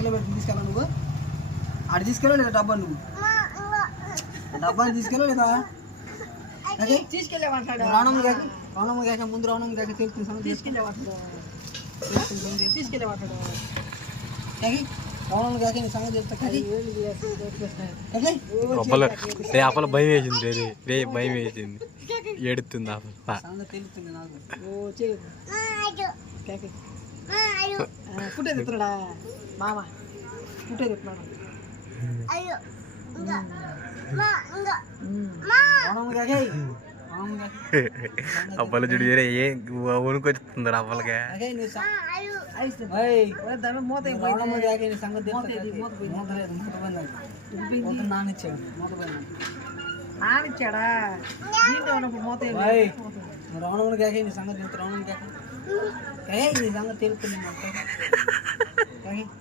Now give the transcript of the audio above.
సంఖ్యలో పెట్టి తీసుకెళ్ళా నువ్వు ఆడ తీసుకెళ్ళా లేదా డబ్బా నువ్వు డబ్బాని తీసుకెళ్ళా లేదా తీసుకెళ్ళేమంటాడు రావణమ్మ కాక ముందు రావణమ్మ కాక తెలుస్తుంది సంగతి తీసుకెళ్ళేమంటాడు రావణమ్మ కాక నీ సంగతి చెప్తా అప్పల భయం వేసింది రే భయం వేసింది ఎడుతుంది సంగతి తెలుస్తుంది నాకు పుట్టే తిప్పుతున్నాడా మామ పుట్టే తిప్పున్నాడు అప్పల చూడు వేరే ఏ వణుకొచ్చుతుంది అప్పలగా నానిచ్చాడా దీంట్లో ఉన్నప్పుడు మూత రావణముని కాక నీ సంగతి రావణం కాక నీ సంగతి తెలుస్తుంది